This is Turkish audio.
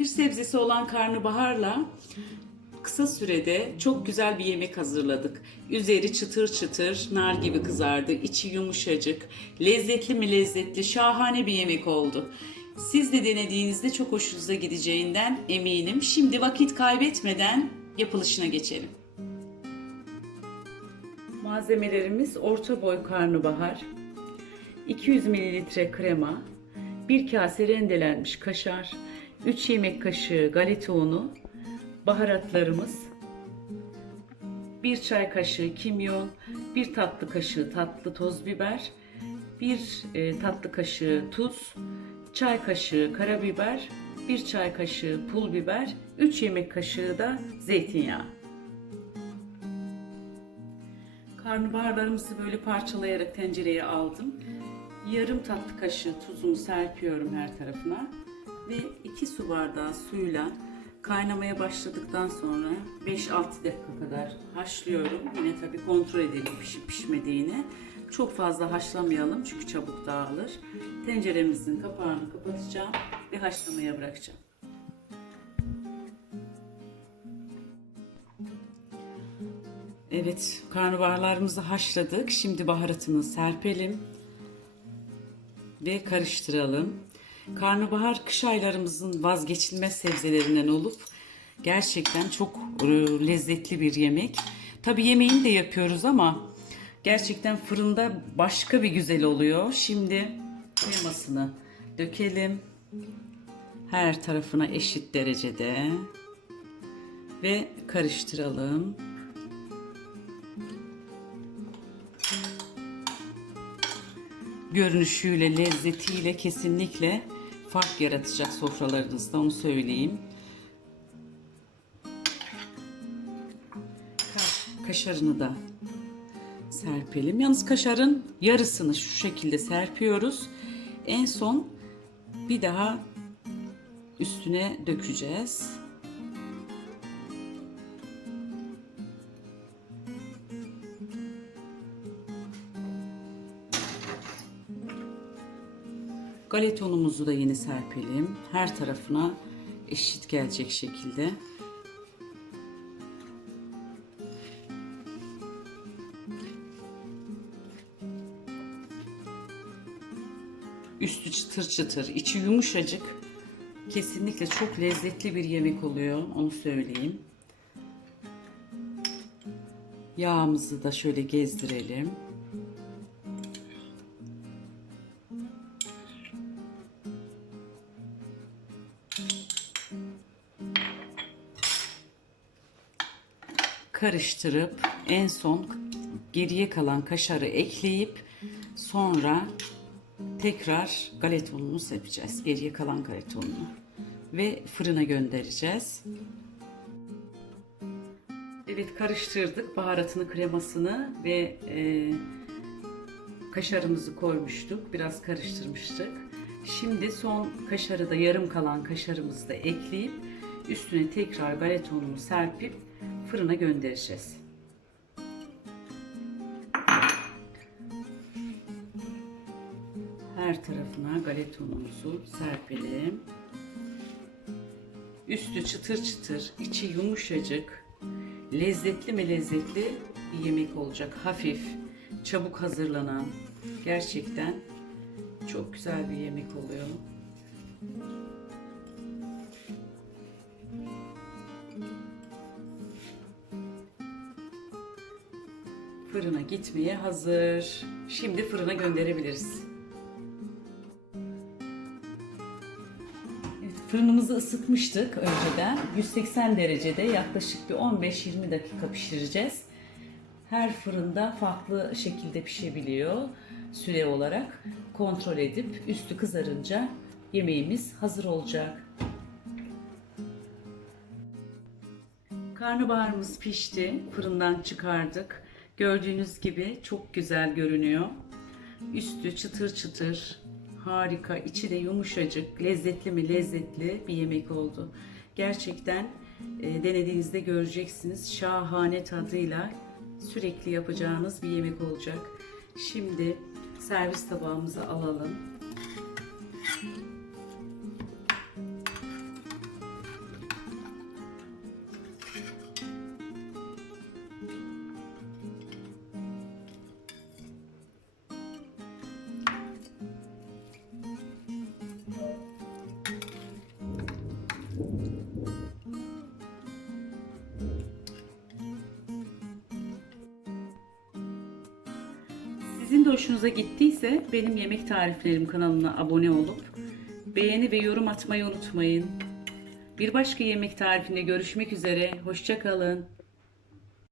Kış sebzesi olan karnabaharla kısa sürede çok güzel bir yemek hazırladık. Üzeri çıtır çıtır, nar gibi kızardı, içi yumuşacık, lezzetli mi lezzetli, şahane bir yemek oldu. Siz de denediğinizde çok hoşunuza gideceğinden eminim. Şimdi vakit kaybetmeden yapılışına geçelim. Malzemelerimiz orta boy karnabahar, 200 mililitre krema, 1 kase rendelenmiş kaşar, 3 yemek kaşığı galeta unu, baharatlarımız, 1 çay kaşığı kimyon, 1 tatlı kaşığı tatlı toz biber, 1 e, tatlı kaşığı tuz, çay kaşığı karabiber, 1 çay kaşığı pul biber, 3 yemek kaşığı da zeytinyağı. Karnabaharlarımızı böyle parçalayarak tencereye aldım. Yarım tatlı kaşığı tuzumu serpiyorum her tarafına ve 2 su bardağı suyla kaynamaya başladıktan sonra 5-6 dakika kadar haşlıyorum. Yine tabii kontrol edelim pişip pişmediğini. Çok fazla haşlamayalım çünkü çabuk dağılır. Tenceremizin kapağını kapatacağım ve haşlamaya bırakacağım. Evet, karnabaharlarımızı haşladık. Şimdi baharatını serpelim ve karıştıralım. Karnabahar kış aylarımızın vazgeçilmez sebzelerinden olup gerçekten çok e, lezzetli bir yemek. Tabii yemeğini de yapıyoruz ama gerçekten fırında başka bir güzel oluyor. Şimdi kremasını dökelim. Her tarafına eşit derecede ve karıştıralım. Görünüşüyle, lezzetiyle kesinlikle fark yaratacak sofralarınızda onu söyleyeyim. Ka- Kaşarını da serpelim. Yalnız kaşarın yarısını şu şekilde serpiyoruz. En son bir daha üstüne dökeceğiz. Galeta unumuzu da yine serpelim. Her tarafına eşit gelecek şekilde. Üstü çıtır çıtır, içi yumuşacık. Kesinlikle çok lezzetli bir yemek oluyor, onu söyleyeyim. Yağımızı da şöyle gezdirelim. Karıştırıp en son geriye kalan kaşarı ekleyip sonra tekrar galeta ununu serpeceğiz. Geriye kalan galeta ununu ve fırına göndereceğiz. Evet karıştırdık baharatını, kremasını ve e, kaşarımızı koymuştuk. Biraz karıştırmıştık. Şimdi son kaşarı da yarım kalan kaşarımızı da ekleyip üstüne tekrar galeta ununu serpip fırına göndereceğiz. Her tarafına galeta unumuzu serpelim. Üstü çıtır çıtır, içi yumuşacık, lezzetli mi lezzetli bir yemek olacak. Hafif, çabuk hazırlanan, gerçekten çok güzel bir yemek oluyor. Fırına gitmeye hazır. Şimdi fırına gönderebiliriz. Fırınımızı ısıtmıştık önceden. 180 derecede yaklaşık bir 15-20 dakika pişireceğiz. Her fırında farklı şekilde pişebiliyor süre olarak. Kontrol edip üstü kızarınca yemeğimiz hazır olacak. Karnabaharımız pişti. Fırından çıkardık. Gördüğünüz gibi çok güzel görünüyor. Üstü çıtır çıtır, harika, içi de yumuşacık, lezzetli mi lezzetli bir yemek oldu. Gerçekten e, denediğinizde göreceksiniz şahane tadıyla sürekli yapacağınız bir yemek olacak. Şimdi servis tabağımıza alalım. Sizin de hoşunuza gittiyse benim yemek tariflerim kanalına abone olup beğeni ve yorum atmayı unutmayın. Bir başka yemek tarifinde görüşmek üzere. Hoşça kalın.